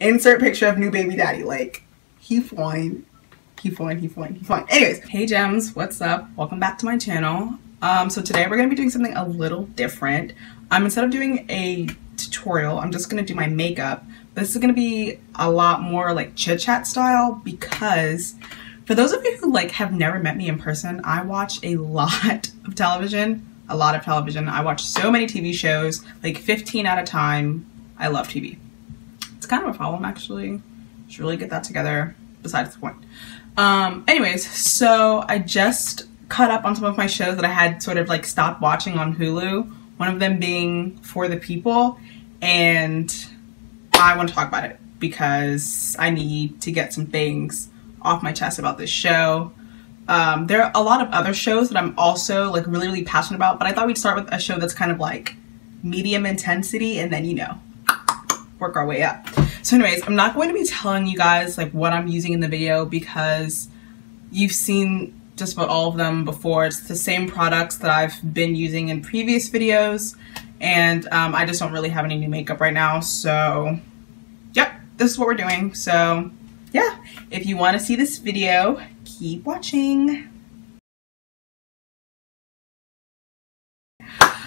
insert picture of new baby daddy. Like, he fine. He fine, he fine, he fine. Anyways, hey gems, what's up? Welcome back to my channel. So today we're gonna be doing something a little different. Instead of doing a tutorial, I'm just gonna do my makeup. This is gonna be a lot more like chit chat style, because for those of you who like have never met me in person, I watch a lot of television. I watch so many TV shows, like 15 at a time. I love TV. It's kind of a problem, actually. Should really get that together. Besides the point. Anyways, so I just caught up on some of my shows that I had sort of like stopped watching on Hulu. One of them being For the People, and I want to talk about it because I need to get some things off my chest about this show. There are a lot of other shows that I'm also like really passionate about, but I thought we'd start with a show that's kind of like medium intensity and then, you know, work our way up. So anyways, I'm not going to be telling you guys like what I'm using in the video because you've seen just about all of them before. It's the same products that I've been using in previous videos, and I just don't really have any new makeup right now. So yep, this is what we're doing. So yeah, if you want to see this video, keep watching.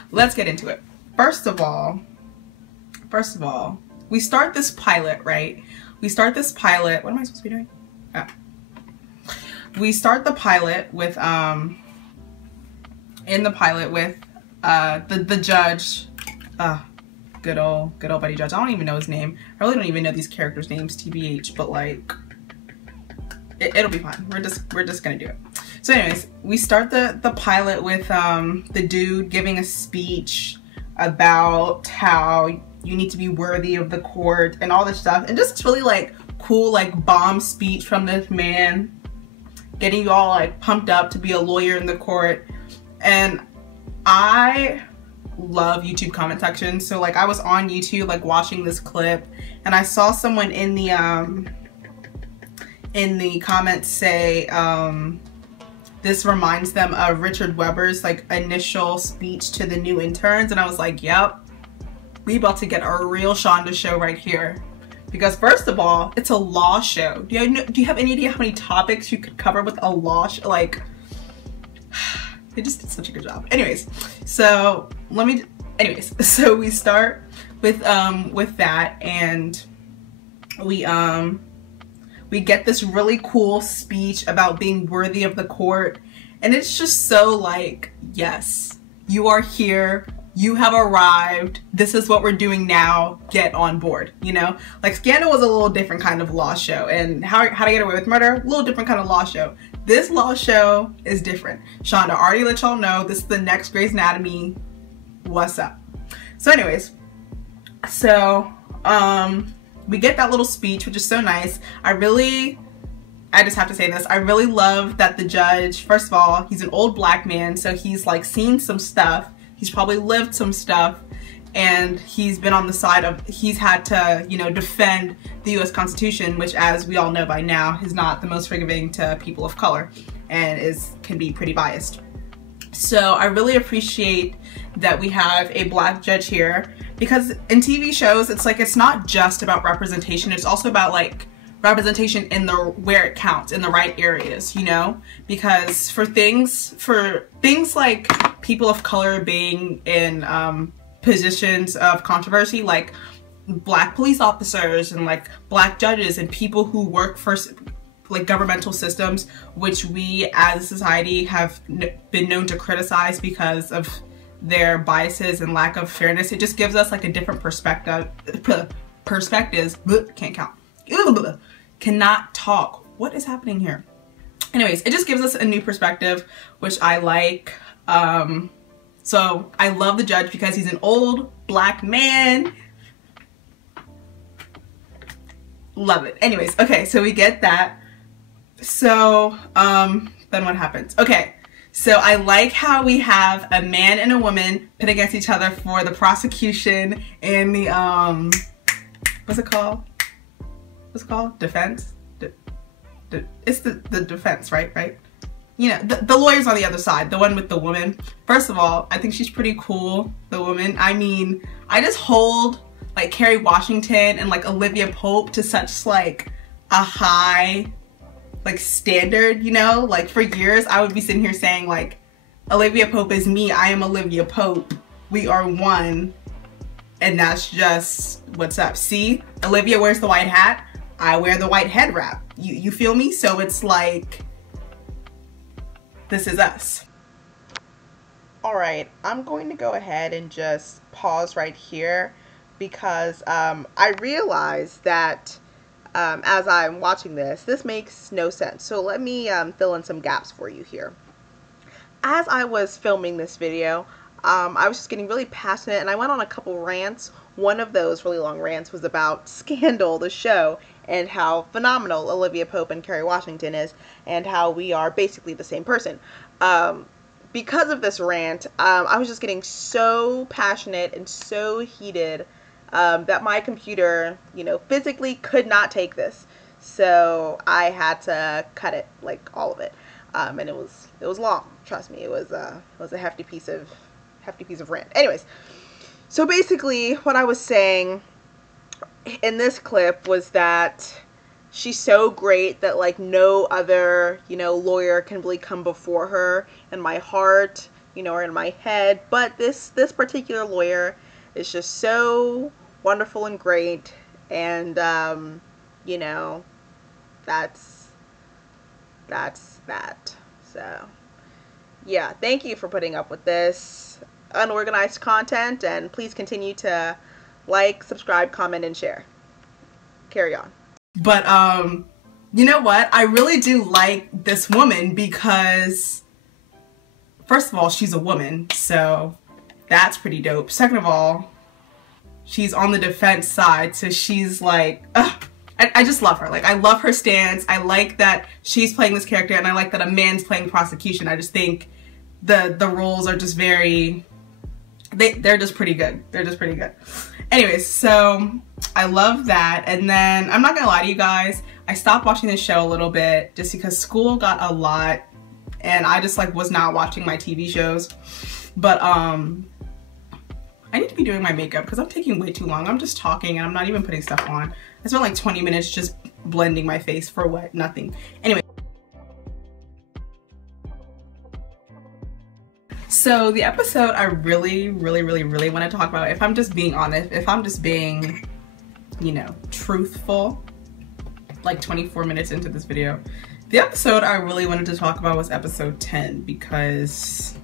Let's get into it. First of all, we start this pilot, right? We start this pilot, what am I supposed to be doing? Oh. We start the pilot with, in the pilot with the judge, good old buddy judge. I don't even know his name. I really don't even know these characters' names, TBH, but like, it'll be fine. We're just gonna do it. So anyways, we start the pilot with the dude giving a speech about how you need to be worthy of the court and all this stuff, and just really like cool like bomb speech from this man, getting you all like pumped up to be a lawyer in the court. And I love YouTube comment section, so like I was on YouTube like watching this clip, and I saw someone in the comments say this reminds them of Richard Weber's like initial speech to the new interns, and I was like, yep, we about to get a real Shonda show right here. Because first of all, it's a law show. Do you have any idea how many topics you could cover with a law show? Like, they just did such a good job. Anyways, so so we start with that, and we get this really cool speech about being worthy of the court, and it's just so like, yes, you are here, you have arrived, this is what we're doing now, get on board, you know? Like Scandal was a little different kind of law show, and How to Get Away with Murder, a little different kind of law show. This law show is different. Shonda already let y'all know this is the next Grey's Anatomy, what's up? So anyways, so we get that little speech, which is so nice. I just have to say this, I really love that the judge, first of all, he's an old black man, so he's like seen some stuff, he's probably lived some stuff, and he's been on the side of, he's had to, you know, defend the US Constitution, which as we all know by now is not the most forgiving to people of color and can be pretty biased. So I really appreciate that we have a black judge here, because in TV shows, it's like, it's not just about representation, it's also about like representation in where it counts, in the right areas, you know? Because for things like people of color being in positions of controversy, like black police officers and like black judges and people who work for like governmental systems, which we as a society have been known to criticize because of their biases and lack of fairness, it just gives us like a different perspectives, can't count, cannot talk, what is happening here? Anyways, it just gives us a new perspective, which I like. So I love the judge because he's an old black man. Love it. Anyways, okay, so we get that. So then what happens? Okay, so I like how we have a man and a woman pit against each other for the prosecution and the what's it called? What's it called? Defense? It's the defense, right? You know, the lawyer's on the other side, the one with the woman. First of all, I think she's pretty cool, the woman. I mean, I just hold like Kerry Washington and like Olivia Pope to such like a high like standard, you know? Like for years I would be sitting here saying like, Olivia Pope is me, I am Olivia Pope, we are one, and that's just what's up. See, Olivia wears the white hat, I wear the white head wrap. You feel me? So it's like, this is us. All right, I'm going to go ahead and just pause right here because I realized that as I'm watching this makes no sense. So let me fill in some gaps for you here. As I was filming this video, I was just getting really passionate and I went on a couple rants. One of those really long rants was about Scandal, the show, and how phenomenal Olivia Pope and Kerry Washington is, and how we are basically the same person. Because of this rant, I was just getting so passionate and so heated that my computer, you know, physically could not take this. So I had to cut it, like all of it. And it was long. Trust me, it was a hefty piece of rant. Anyways, so basically, what I was saying in this clip was that she's so great that like no other, you know, lawyer can really come before her in my heart, you know, or in my head. But this particular lawyer is just so wonderful and great, and you know, that's that. So yeah, thank you for putting up with this unorganized content, and please continue to like, subscribe, comment, and share. Carry on. But you know what? I really do like this woman because, first of all, she's a woman, so that's pretty dope. Second of all, she's on the defense side, so she's like, I just love her. Like, I love her stance. I like that she's playing this character, and I like that a man's playing the prosecution. I just think the roles are just very, they're just pretty good. They're just pretty good. Anyways, so I love that. And then I'm not gonna lie to you guys, I stopped watching this show a little bit just because school got a lot and I just like was not watching my TV shows. But I need to be doing my makeup because I'm taking way too long. I'm just talking and I'm not even putting stuff on. I spent like 20 minutes just blending my face for what? Nothing. Anyway. So the episode I really want to talk about, if I'm just being honest, if I'm just being, you know, truthful, like 24 minutes into this video, the episode I really wanted to talk about was episode 10 because,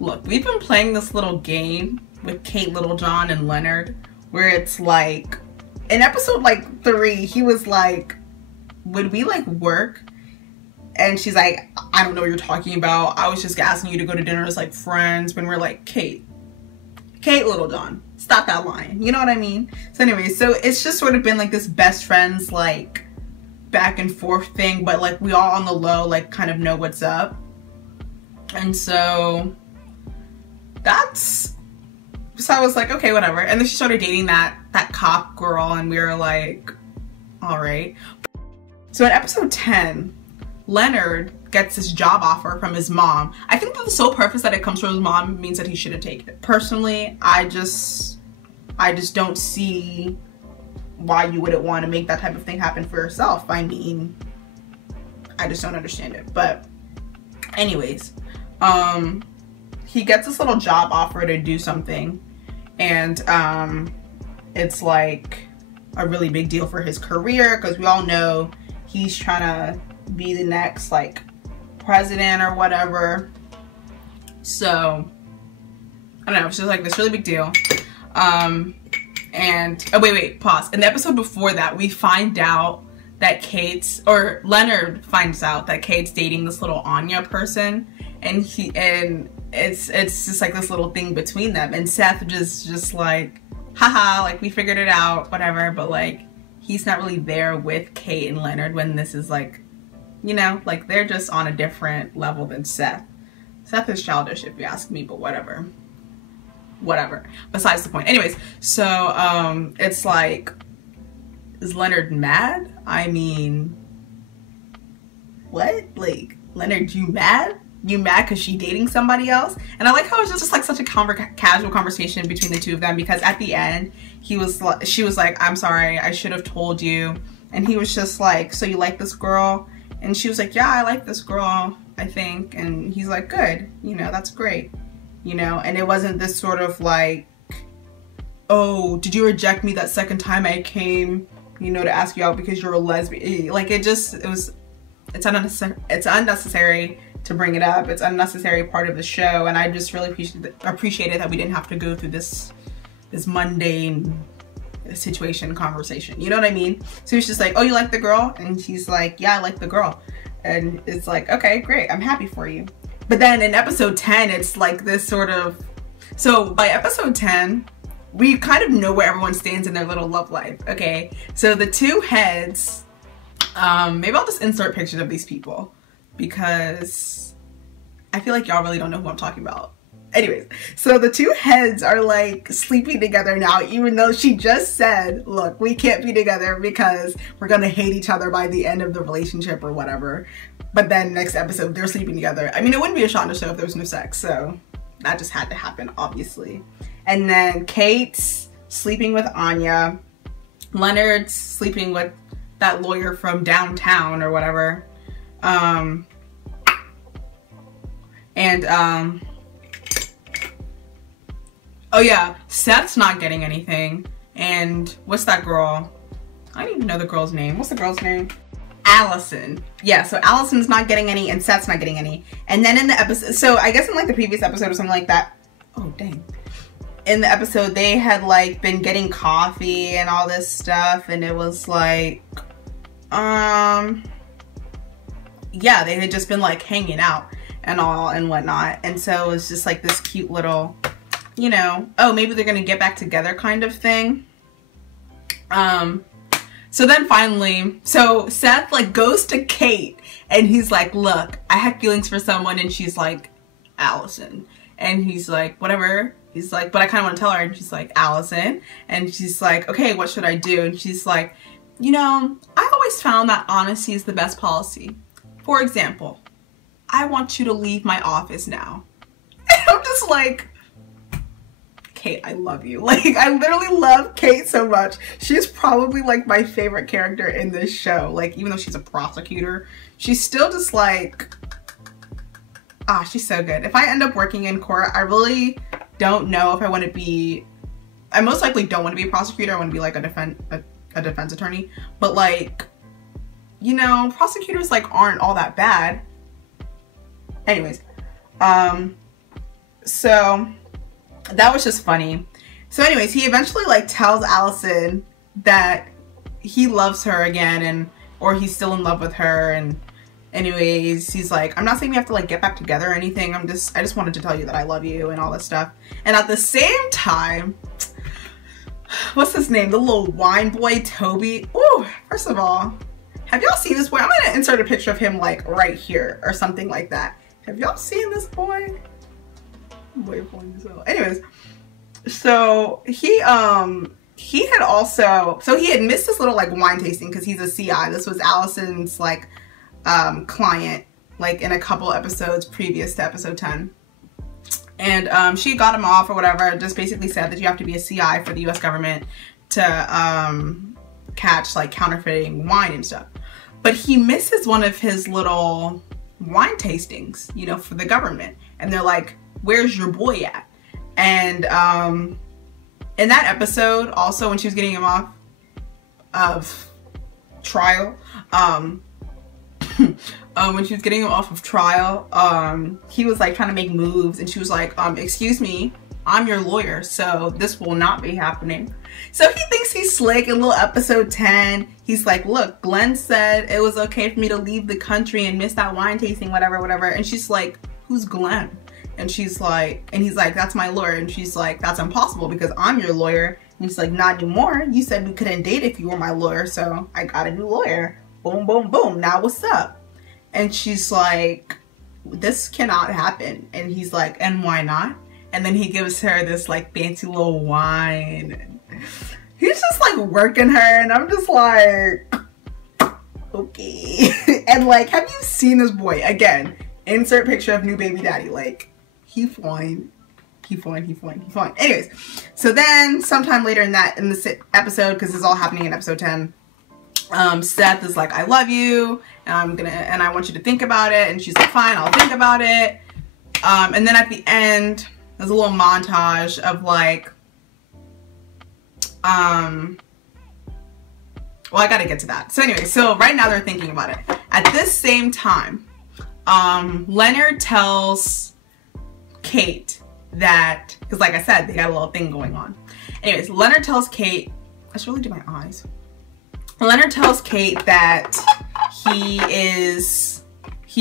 look, we've been playing this little game with Kate Littlejohn and Leonard where it's like, in episode like 3, he was like, would we like work? And she's like, I don't know what you're talking about. I was just asking you to go to dinner as like friends. When we're like, Kate Littlejohn, stop that lying. You know what I mean? So anyway, so it's just sort of been like this best friends like back and forth thing, but like we all on the low like kind of know what's up. And so I was like, okay, whatever. And then she started dating that cop girl and we were like, all right. So in episode 10, Leonard gets this job offer from his mom. I think that the sole purpose that it comes from his mom means that he shouldn't take it. Personally, I just don't see why you wouldn't want to make that type of thing happen for yourself. I mean, I just don't understand it. But anyways, he gets this little job offer to do something, and it's like a really big deal for his career because we all know he's trying to be the next like president or whatever. So I don't know, it's just like this really big deal. And oh wait, pause. In the episode before that, we find out that Leonard finds out that Kate's dating this little Anya person, and it's just like this little thing between them, and Seth just like, haha, like we figured it out, whatever. But like he's not really there with Kate and Leonard when this is like, you know, like they're just on a different level than Seth. Seth is childish if you ask me, but whatever. Besides the point. Anyways, so it's like, is Leonard mad? I mean, what? Like, Leonard, you mad? you mad because she dating somebody else? And I like how it's just like such a casual conversation between the two of them, because at the end she was like, I'm sorry, I should have told you. And he was just like, so you like this girl? And she was like, yeah, I like this girl, I think. And he's like, good, you know, that's great, you know. And it wasn't this sort of like, oh, did you reject me that second time I came, you know, to ask you out because you're a lesbian? Like, it's unnecessary to bring it up. It's an unnecessary part of the show, and I just really appreciated that we didn't have to go through this mundane situation conversation, you know what I mean? So he's just like, oh, you like the girl? And she's like, yeah, I like the girl. And it's like, okay, great, I'm happy for you. But then in episode 10, it's like this sort of, so by episode 10, we kind of know where everyone stands in their little love life, okay? So the two heads, maybe I'll just insert pictures of these people because I feel like y'all really don't know who I'm talking about. Anyways, so the two heads are like sleeping together now, even though she just said, look, we can't be together because we're gonna hate each other by the end of the relationship or whatever. But then next episode, they're sleeping together. I mean, it wouldn't be a shot in the show if there was no sex, so that just had to happen, obviously. And then Kate's sleeping with Anya. Leonard's sleeping with that lawyer from downtown or whatever. Oh yeah, Seth's not getting anything. And what's that girl? I don't even know the girl's name. What's the girl's name? Allison. Yeah, so Allison's not getting any and Seth's not getting any. And then in the episode, so I guess in like the previous episode or something like that, oh dang. In the episode, they had like been getting coffee and all this stuff, and it was like, yeah, they had just been like hanging out and all and whatnot. And so it was just like this cute little, you know, oh, maybe they're gonna get back together kind of thing. So then finally, so Seth like goes to Kate and he's like, look, I have feelings for someone. And she's like, Allison. And he's like, whatever. He's like, but I kind of want to tell her. And she's like, Allison. And she's like, okay, what should I do? And she's like, you know, I always found that honesty is the best policy. For example, I want you to leave my office now. And I'm just like, Kate, I love you. Like, I literally love Kate so much. She's probably like my favorite character in this show. Like, even though she's a prosecutor, she's still just like, she's so good. If I end up working in court, I really don't know if I want to be, I most likely don't want to be a prosecutor. I want to be like a defense attorney. But like, you know, prosecutors like aren't all that bad. Anyways, so that was just funny. So anyways, he eventually like tells Allison that he loves her again, or he's still in love with her. And anyways, he's like, I'm not saying we have to like get back together or anything. I just wanted to tell you that I love you and all this stuff. And at the same time, what's his name? The little wine boy, Toby. Ooh, first of all, have y'all seen this boy? I'm gonna insert a picture of him like right here or something like that. Have y'all seen this boy? Anyways, so he had also, so he had missed this little like wine tasting because he's a CI. This was Allison's like client, like in a couple episodes previous to episode 10. And she got him off or whatever, just basically said that you have to be a CI for the US government to catch like counterfeiting wine and stuff. But he misses one of his little wine tastings, you know, for the government. And they're like, where's your boy at? And in that episode, also when she was getting him off of trial, when she was getting him off of trial, he was like trying to make moves, and she was like, excuse me, I'm your lawyer, so this will not be happening. So he thinks he's slick. In little episode 10, he's like, look, Glenn said it was okay for me to leave the country and miss that wine tasting, whatever, whatever. And she's like, who's Glenn? And she's like, and he's like, that's my lawyer. And she's like, that's impossible because I'm your lawyer. And he's like, not anymore. You said we couldn't date if you were my lawyer, so I got a new lawyer. Boom, boom, boom. Now what's up? And she's like, this cannot happen. And he's like, and why not? And then he gives her this like fancy little wine. He's just like working her, and I'm just like, okay. And like, have you seen this boy? Again, insert picture of new baby daddy. Like, he fine. He fine. Anyways, so then sometime later in this episode, because this is all happening in episode 10, Seth is like, I love you, and I want you to think about it. And she's like, fine, I'll think about it. And then at the end, there's a little montage of like, well, I gotta get to that. So anyway, so right now they're thinking about it. At this same time, Leonard tells Kate that, because like I said, they got a little thing going on. Anyways, Leonard tells Kate, I should really do my eyes. Leonard tells Kate that he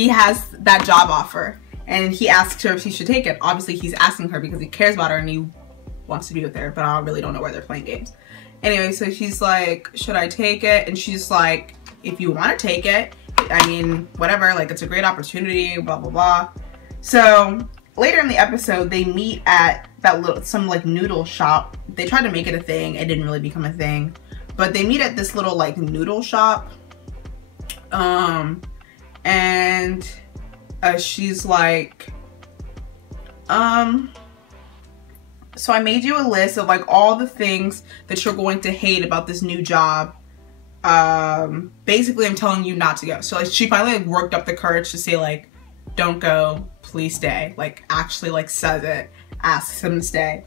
has that job offer, and he asks her if she should take it. Obviously, he's asking her because he cares about her and he wants to be with her, but I really don't know where they're playing games. Anyway, so she's like, should I take it? And she's like, if you want to take it, I mean, whatever, like, it's a great opportunity, blah, blah, blah. So later in the episode, they meet at some like noodle shop. They tried to make it a thing. It didn't really become a thing. But they meet at this little like noodle shop. And she's like, so I made you a list of like all the things that you're going to hate about this new job. Basically I'm telling you not to go. So like she finally like worked up the courage to say like, don't go, please stay. Like actually like says it, asks him to stay.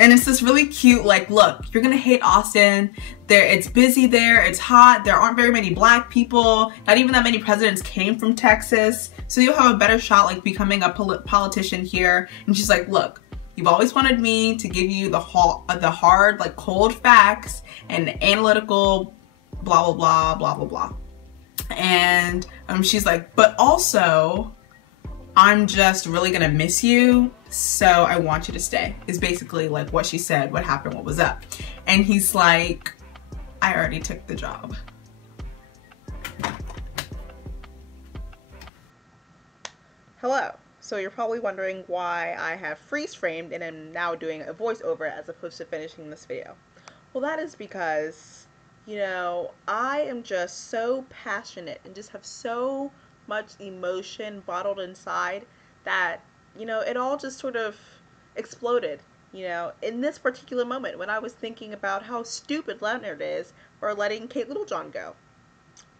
And it's this really cute, like, look, you're gonna hate Austin. It's busy there, it's hot, there aren't very many black people, not even that many presidents came from Texas. So you'll have a better shot like becoming a politician here. And she's like, look, you've always wanted me to give you the hard, like cold facts and analytical blah, blah, blah, blah, blah, blah. And she's like, but also, I'm just really gonna miss you, so I want you to stay, is basically like what she said, what happened, what was up. And he's like, I already took the job. Hello. So you're probably wondering why I have freeze framed and am now doing a voiceover as opposed to finishing this video. Well, that is because, you know, I am just so passionate and just have so much emotion bottled inside that, you know, it all just sort of exploded, you know, in this particular moment when I was thinking about how stupid Leonard is for letting Kate Littlejohn go.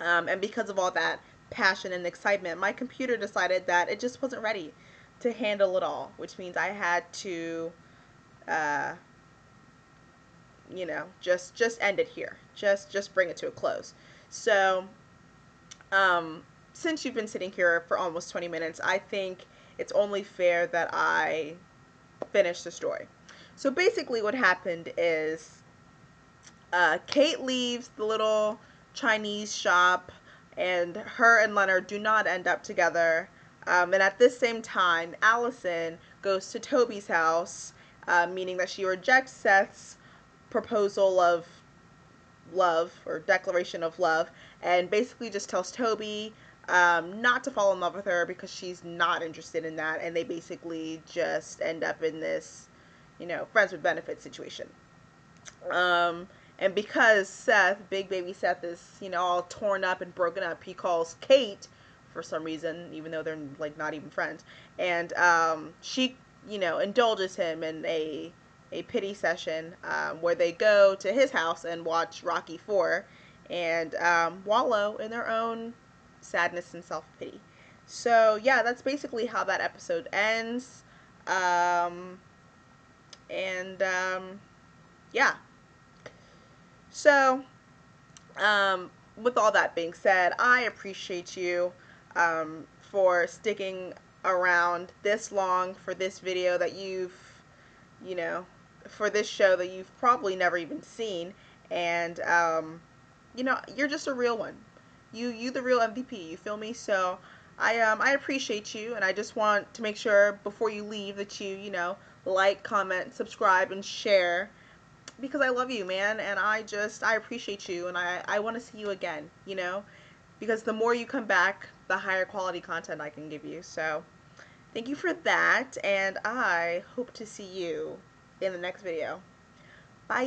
And because of all that passion and excitement, my computer decided that it just wasn't ready to handle it all, which means I had to, you know, just end it here. Just bring it to a close. So, since you've been sitting here for almost 20 minutes, I think it's only fair that I finish the story. So basically what happened is Kate leaves the little Chinese shop, and her and Leonard do not end up together. And at this same time, Allison goes to Toby's house, meaning that she rejects Seth's proposal of love or declaration of love, and basically just tells Toby not to fall in love with her because she's not interested in that, and they basically just end up in this, you know, friends with benefits situation. And because Seth, big baby Seth, is, you know, all torn up and broken up, he calls Kate for some reason, even though they're like not even friends, and she, you know, indulges him in a pity session where they go to his house and watch Rocky IV and wallow in their own sadness and self-pity. So yeah, that's basically how that episode ends. Yeah. So with all that being said, I appreciate you for sticking around this long for this video that you've, you know, for this show that you've probably never even seen. And you know, you're just a real one. You the real MVP, you feel me? So I appreciate you, and I just want to make sure before you leave that you know, like, comment, subscribe, and share, because I love you, man, and I appreciate you, and I want to see you again, you know, because the more you come back, the higher quality content I can give you. So thank you for that, and I hope to see you in the next video. Bye.